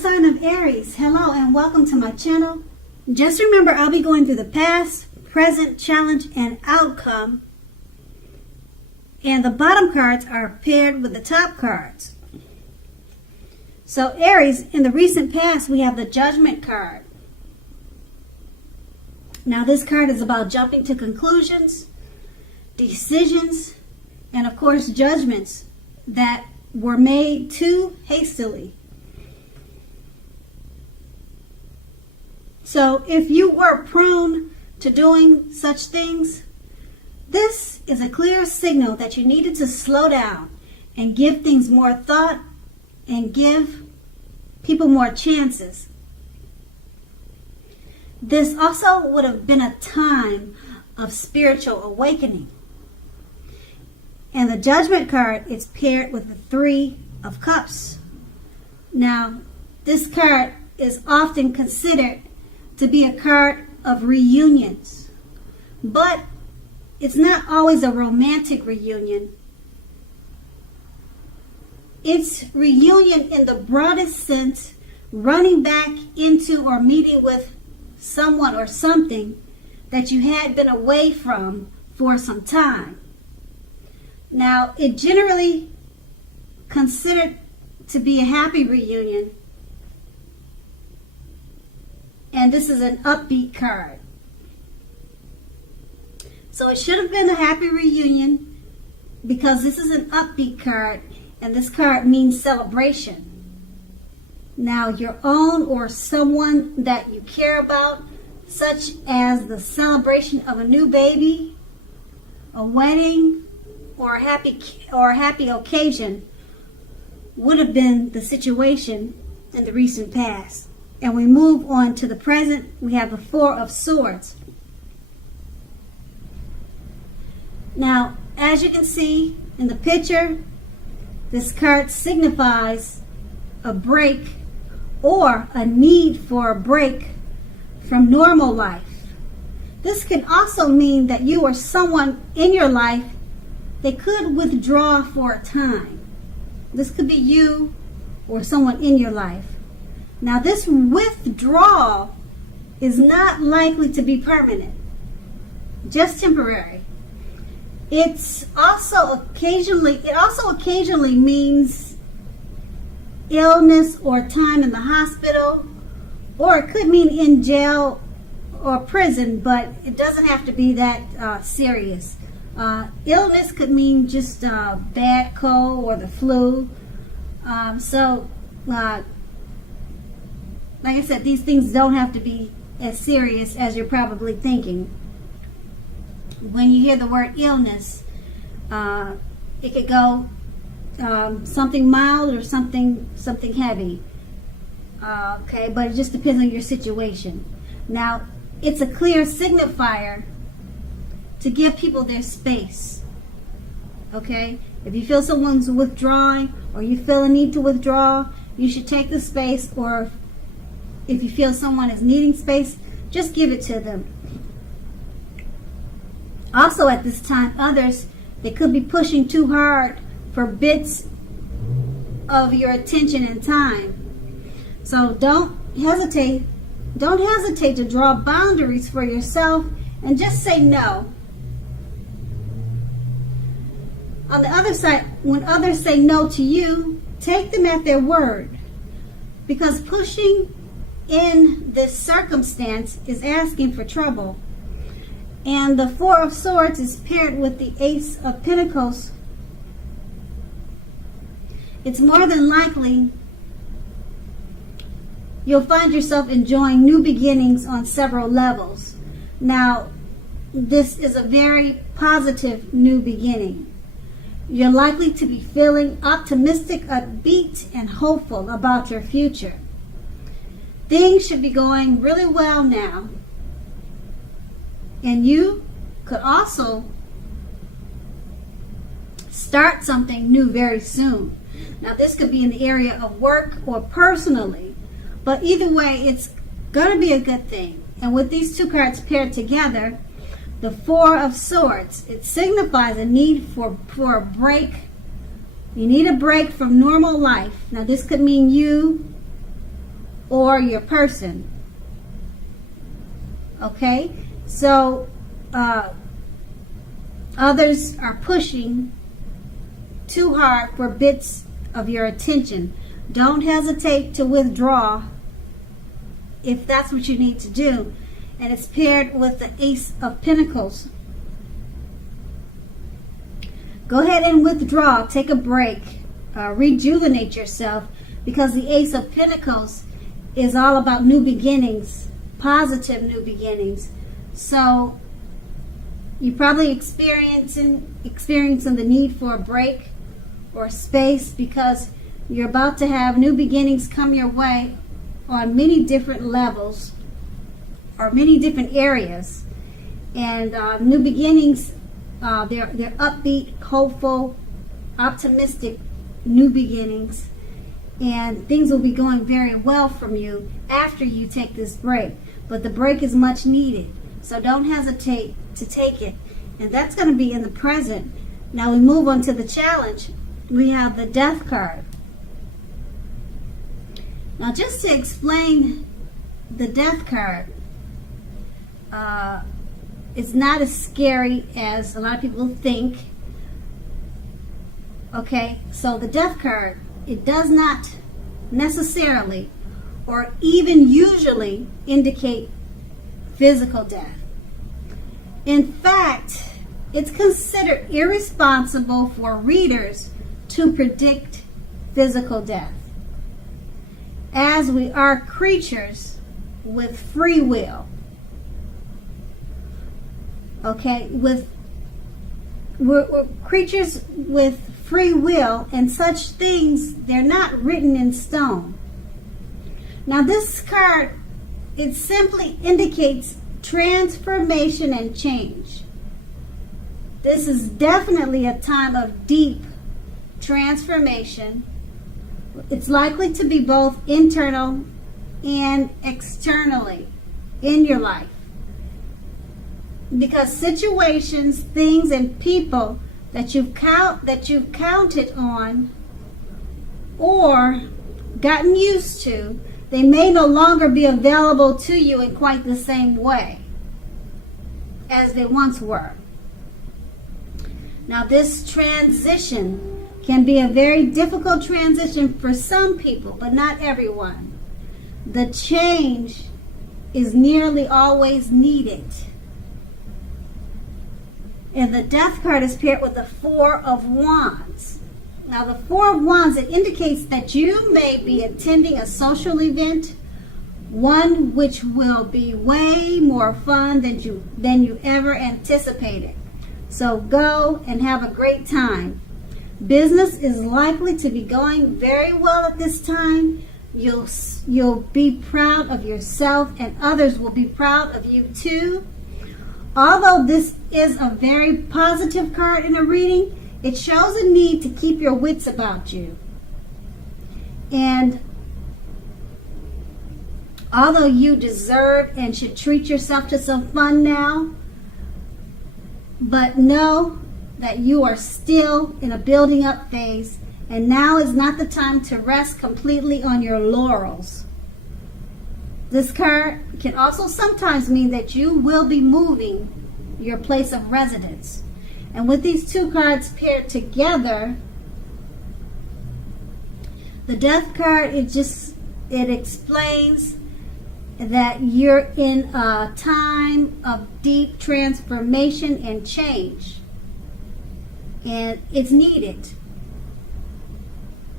sign of Aries. Hello and welcome to my channel. Just remember, I'll be going through the past, present, challenge, and outcome. And the bottom cards are paired with the top cards. So Aries, in the recent past, we have the Judgment card. Now this card is about jumping to conclusions, decisions, and of course judgments that were made too hastily. So if you were prone to doing such things, this is a clear signal that you needed to slow down and give things more thought and give people more chances. This also would have been a time of spiritual awakening. And the Judgment card is paired with the Three of Cups. Now, this card is often considered to be a card of reunions, but it's not always a romantic reunion. It's reunion in the broadest sense, running back into or meeting with someone or something that you had been away from for some time. Now, it generally considered to be a happy reunion, and this is an upbeat card. So it should have been a happy reunion because this is an upbeat card, and this card means celebration. Now, your own or someone that you care about, such as the celebration of a new baby, a wedding, or a happy occasion, would have been the situation in the recent past. And we move on to the present. We have the Four of Swords. Now, as you can see in the picture, this card signifies a break or a need for a break from normal life. This can also mean that you or someone in your life, they could withdraw for a time. This could be you or someone in your life. Now, this withdrawal is not likely to be permanent, just temporary. It also occasionally means illness or time in the hospital, or it could mean in jail or prison, but it doesn't have to be that serious. Illness could mean just a bad cold or the flu. Like I said, these things don't have to be as serious as you're probably thinking. When you hear the word illness, it could go something mild or something heavy. Okay, but it just depends on your situation. Now, it's a clear signifier to give people their space. Okay, if you feel someone's withdrawing or you feel a need to withdraw, you should take the space, or if you feel someone is needing space, just give it to them. Also at this time, others, they could be pushing too hard for bits of your attention and time. So don't hesitate to draw boundaries for yourself and just say no. On the other side, when others say no to you, take them at their word, because pushing in this circumstance is asking for trouble. And the Four of Swords is paired with the Ace of Pentacles. It's more than likely you'll find yourself enjoying new beginnings on several levels. Now, this is a very positive new beginning. You're likely to be feeling optimistic, upbeat, and hopeful about your future. Things should be going really well now. And you could also start something new very soon. Now, this could be in the area of work or personally, but either way, it's going to be a good thing. And with these two cards paired together, the Four of Swords, it signifies a need for a break. You need a break from normal life. Now, this could mean you or your person. Okay? So, others are pushing too hard for bits of your attention. Don't hesitate to withdraw if that's what you need to do. And it's paired with the Ace of Pentacles. Go ahead and withdraw. Take a break. Rejuvenate yourself, because the Ace of Pentacles is all about new beginnings, positive new beginnings. So you're probably experiencing the need for a break or space, because you're about to have new beginnings come your way on many different levels or many different areas. And new beginnings, they're upbeat, hopeful, optimistic new beginnings, and things will be going very well from you after you take this break. But the break is much needed, so don't hesitate to take it. And that's going to be in the present. Now we move on to the challenge. We have the Death card. Now, just to explain the Death card, it's not as scary as a lot of people think. Okay, so the Death card, it does not necessarily or even usually indicate physical death. In fact, it's considered irresponsible for readers to predict physical death, as we are creatures with free will. Okay, we're creatures with free will, and such things, they're not written in stone. Now this card, it simply indicates transformation and change. This is definitely a time of deep transformation. It's likely to be both internal and externally in your life, because situations, things, and people that you've counted on or gotten used to, they may no longer be available to you in quite the same way as they once were. Now this transition can be a very difficult transition for some people, but not everyone. The change is nearly always needed. And the Death card is paired with the Four of Wands. Now the Four of Wands, it indicates that you may be attending a social event, one which will be way more fun than you ever anticipated. So go and have a great time. Business is likely to be going very well at this time. You'll be proud of yourself, and others will be proud of you too. Although this is a very positive card in a reading, it shows a need to keep your wits about you. And although you deserve and should treat yourself to some fun now, but know that you are still in a building up phase, and now is not the time to rest completely on your laurels. This card can also sometimes mean that you will be moving your place of residence. And with these two cards paired together, the Death card, it explains that you're in a time of deep transformation and change. And it's needed.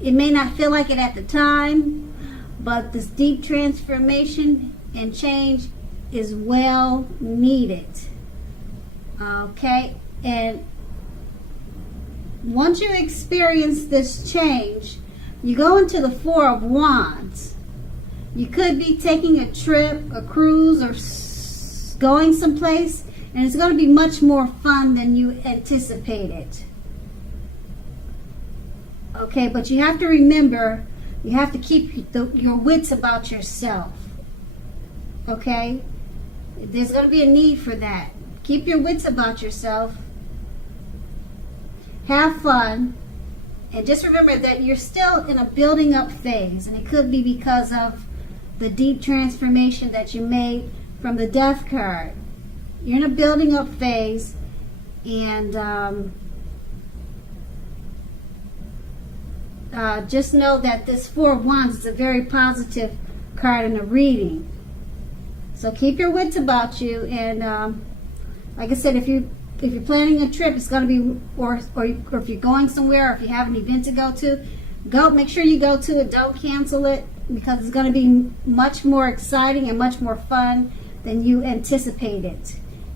It may not feel like it at the time, but this deep transformation and change is well needed. Okay? And once you experience this change, you go into the Four of Wands. You could be taking a trip, a cruise, or going someplace, and it's going to be much more fun than you anticipated. Okay, but you have to remember, you have to keep your wits about yourself. Okay? There's going to be a need for that. Keep your wits about yourself. Have fun. And just remember that you're still in a building up phase. And it could be because of the deep transformation that you made from the Death card. You're in a building up phase, and just know that this Four of Wands is a very positive card in a reading. So keep your wits about you, and like I said, if you're planning a trip, it's going to be, or if you're going somewhere, or if you have an event to go, make sure you go to it. Don't cancel it, because it's going to be much more exciting and much more fun than you anticipated.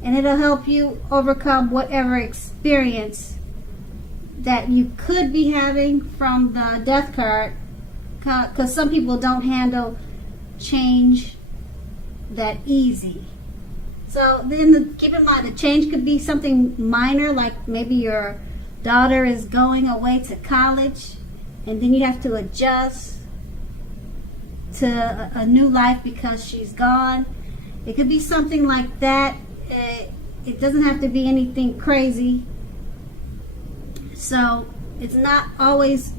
And it'll help you overcome whatever experience that you could be having from the Death card, because some people don't handle change that easy. So then keep in mind, the change could be something minor, like maybe your daughter is going away to college, and then you have to adjust to a new life because she's gone. It could be something like that. It doesn't have to be anything crazy. So it's not always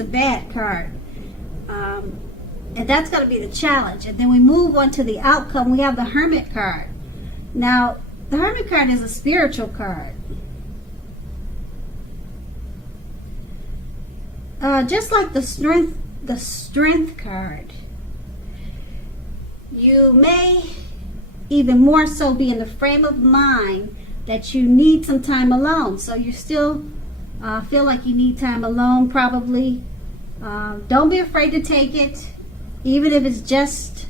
a bad card. And that's going to be the challenge. And then we move on to the outcome. We have the Hermit card. Now, the Hermit card is a spiritual card. Just like the Strength card, you may even more so be in the frame of mind that you need some time alone. So you still feel like you need time alone, probably. Don't be afraid to take it, even if it's just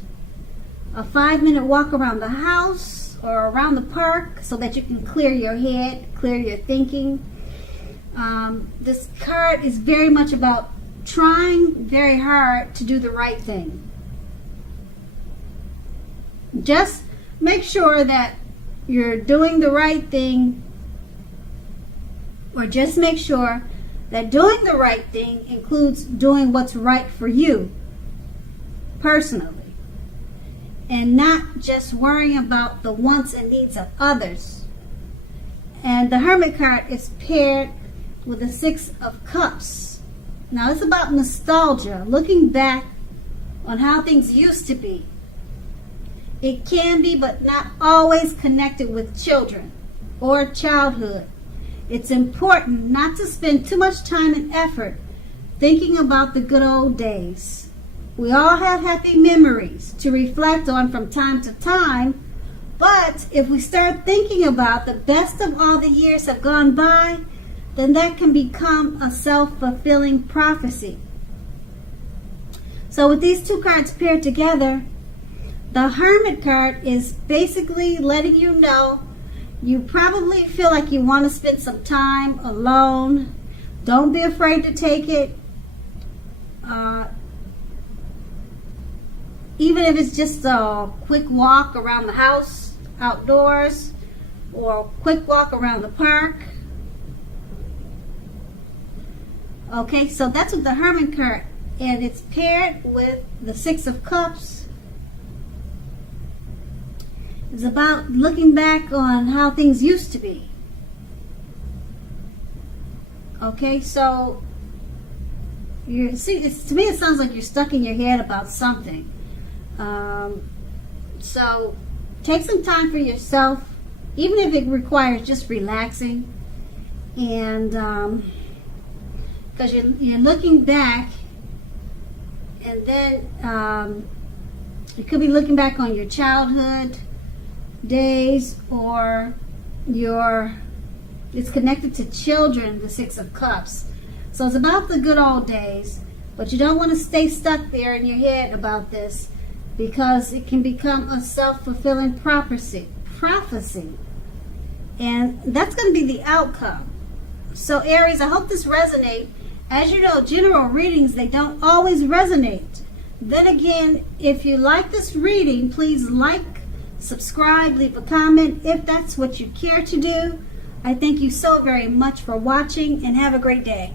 a 5-minute walk around the house or around the park, so that you can clear your head, clear your thinking. This card is very much about trying very hard to do the right thing. Just make sure that you're doing the right thing, or just make sure that doing the right thing includes doing what's right for you personally, and not just worrying about the wants and needs of others. And the Hermit card is paired with the Six of Cups. Now it's about nostalgia, looking back on how things used to be. It can be, but not always, connected with children or childhood. It's important not to spend too much time and effort thinking about the good old days. We all have happy memories to reflect on from time to time, but if we start thinking about the best of all the years have gone by, then that can become a self-fulfilling prophecy. So with these two cards paired together, the Hermit card is basically letting you know you probably feel like you want to spend some time alone. Don't be afraid to take it. Even if it's just a quick walk around the house, outdoors, or a quick walk around the park. Okay, so that's with the Hermit card, and it's paired with the Six of Cups. It's about looking back on how things used to be. Okay, so to me it sounds like you're stuck in your head about something. So take some time for yourself, even if it requires just relaxing, and because you're looking back, and then you could be looking back on your childhood days, or it's connected to children, the Six of Cups. So it's about the good old days, but you don't want to stay stuck there in your head about this, because it can become a self-fulfilling prophecy, and that's going to be the outcome. So Aries, I hope this resonates. As you know, general readings, they don't always resonate. Then again, if you like this reading, please like, subscribe, leave a comment if that's what you care to do. I thank you so very much for watching, and have a great day.